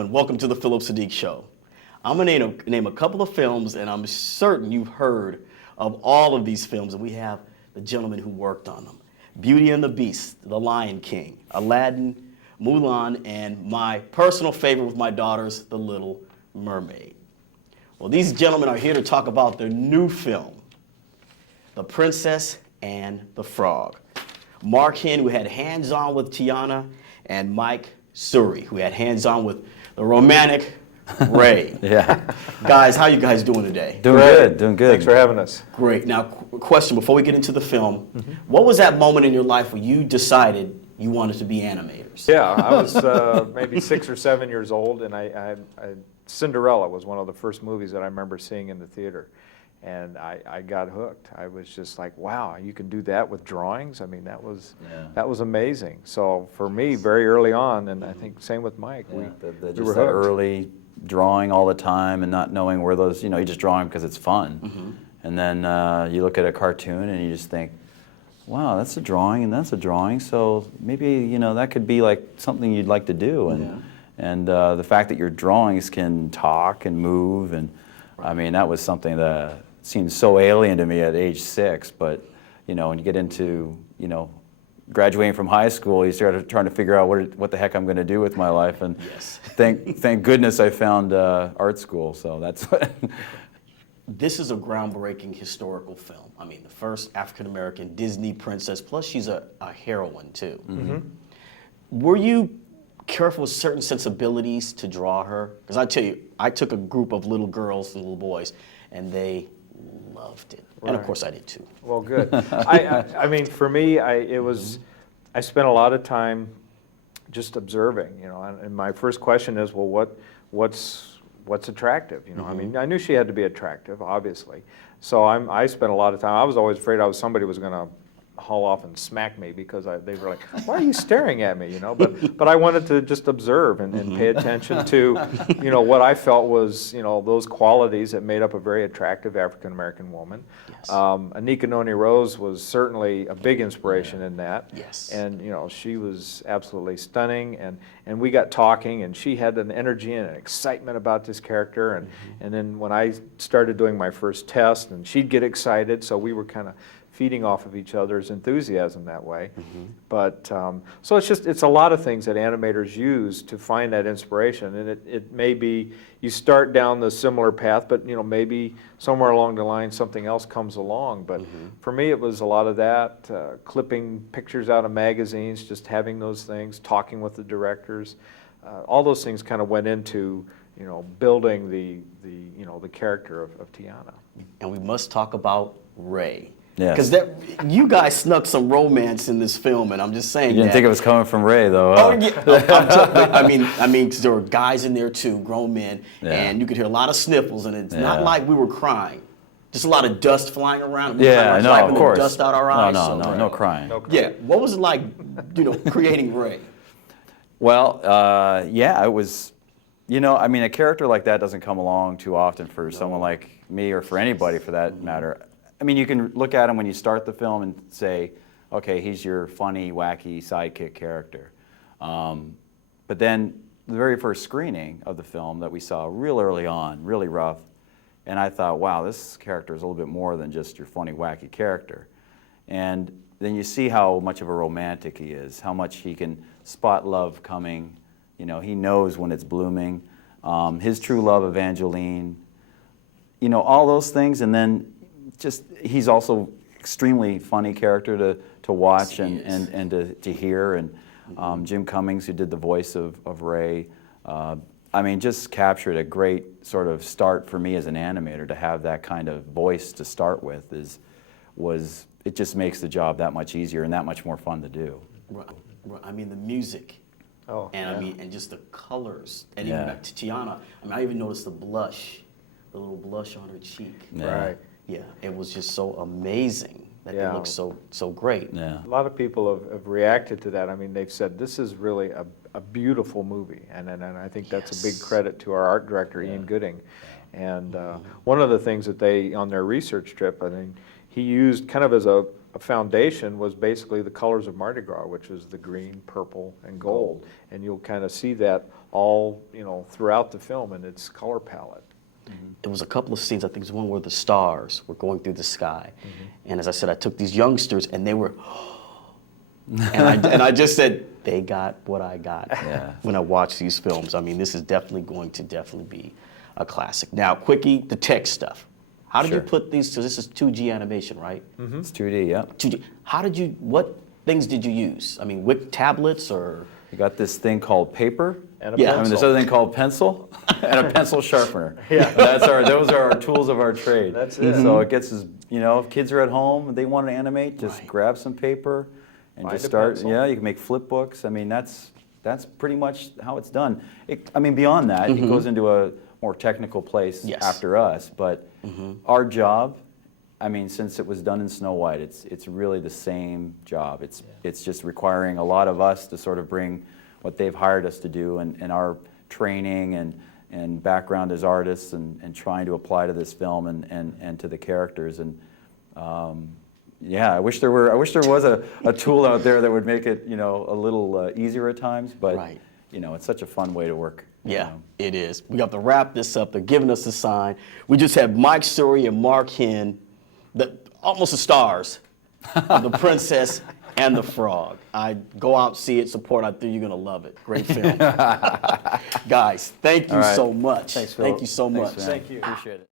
gentlemen, welcome to the Phillip Siddiq Show. I'm going to name a couple of films, and I'm certain you've heard of all of these films, and we have the gentleman who worked on them. Beauty and the Beast, The Lion King, Aladdin, Mulan, and my personal favorite with my daughters, The Little Mermaid. Well, these gentlemen are here to talk about their new film, The Princess and the Frog. Mark Henn, who had hands-on with Tiana, and Mike Surrey, who had hands-on with the romantic Ray. Yeah. Guys, how you guys doing today? Doing good, doing good. Thanks for having us. Great. Now, question before we get into the film. What was that moment in your life where you decided you wanted to be animators? Yeah, I was maybe 6 or 7 years old, and Cinderella was one of the first movies that I remember seeing in the theater. And I got hooked. I was just like, wow, you can do that with drawings? I mean, that was amazing. So for me, very early on, and I think same with Mike, we were that hooked. early drawing all the time and not knowing where those, you just draw them because it's fun. And then you look at a cartoon and you just think, wow, that's a drawing and that's a drawing, so maybe, that could be like something you'd like to do. And the fact that your drawings can talk and move, and I mean, that was something that seemed so alien to me at age 6, but when you get into graduating from high school, you start trying to figure out what the heck I'm going to do with my life, and thank goodness I found art school. So that's This is a groundbreaking historical film. I mean, the first African American Disney princess, plus she's a heroine too. Were you careful with certain sensibilities to draw her? Because I tell you, I took a group of little girls and little boys, and they loved it. And of course I did too. Well, good. I mean, for me, I spent a lot of time just observing, and my first question is, well, what's attractive? I mean, I knew she had to be attractive, obviously. So I spent a lot of time. I was always afraid somebody was going to haul off and smack me because they were like, why are you staring at me? But I wanted to just observe and pay attention to, what I felt was, those qualities that made up a very attractive African American woman. Yes. Anika Noni Rose was certainly a big inspiration in that. Yes. And she was absolutely stunning, and we got talking, and she had an energy and an excitement about this character, and then when I started doing my first test, and she'd get excited, so we were kind of feeding off of each other's enthusiasm that way. But so it's a lot of things that animators use to find that inspiration, and it may be you start down the similar path, but maybe somewhere along the line something else comes along. But for me, it was a lot of that, clipping pictures out of magazines, just having those things, talking with the directors. All those things kind of went into building the character of Tiana. And we must talk about Ray. Yes. Because you guys snuck some romance in this film, and I'm just saying. You didn't think it was coming from Ray, though. Oh yeah. I mean, 'cause there were guys in there too, grown men, and you could hear a lot of sniffles, and it's not like we were crying. Just a lot of dust flying around. We Yeah, no, of course. Dust out our eyes. No crying. No crying. Yeah. What was it like, creating Ray? Well, yeah, it was. I mean, a character like that doesn't come along too often for someone like me, or for anybody for that matter. I mean, you can look at him when you start the film and say, okay, he's your funny, wacky sidekick character. But then the very first screening of the film that we saw real early on, really rough, and I thought, wow, this character is a little bit more than just your funny, wacky character. And then you see how much of a romantic he is, how much he can spot love coming. He knows when it's blooming. His true love, Evangeline, all those things, and then he's also extremely funny character to watch and to hear, and Jim Cummings, who did the voice of Ray, I mean, just captured a great sort of start for me as an animator. To have that kind of voice to start with it just makes the job that much easier and that much more fun to do. Right. I mean, the music. And just the colors, and even back to Tiana. I mean, I even noticed the little blush on her cheek. Right. Yeah, it was just so amazing that it looked so great. Yeah. A lot of people have reacted to that. I mean, they've said this is really a beautiful movie, and I think that's a big credit to our art director, Ian Gooding. And one of the things that they, on their research trip, I think he used kind of as a foundation was basically the colors of Mardi Gras, which is the green, purple, and gold. And you'll kind of see that all, you know, throughout the film in its color palette. There was a couple of scenes, I think it was one where the stars were going through the sky. And as I said, I took these youngsters and they were, and I just said, they got what I got when I watched these films. I mean, this is definitely going to be a classic. Now, quickie, the tech stuff. How did you put these, so this is 2G animation, right? It's 2D, yeah. 2G. How did you, what things did you use? I mean, with tablets or? You got this thing called paper. And a Yeah. I mean, this pencil. other thing called pencil and a pencil sharpener. Yeah. Those are our tools of our trade. That's it. So it gets us, you know, if kids are at home and they want to animate, just grab some paper and Find just a start. pencil. Yeah, you can make flip books. I mean, that's pretty much how it's done. I mean, beyond that, it goes into a more technical place after us. But our job, I mean, since it was done in Snow White, it's really the same job. It's just requiring a lot of us to sort of bring what they've hired us to do and our training and background as artists and trying to apply to this film and to the characters. And yeah, I wish there was a tool out there that would make it, you know, a little easier at times. But you know, it's such a fun way to work. Yeah, it is. We have to wrap this up. They're giving us a sign. We just had Mike Surrey and Mark Henn, almost the stars of The Princess and the Frog. I go out, see it, support. I think you're going to love it. Great film. Guys, thank you so much. Thanks, Phillip. Thank you so much. Thanks, man. Appreciate it.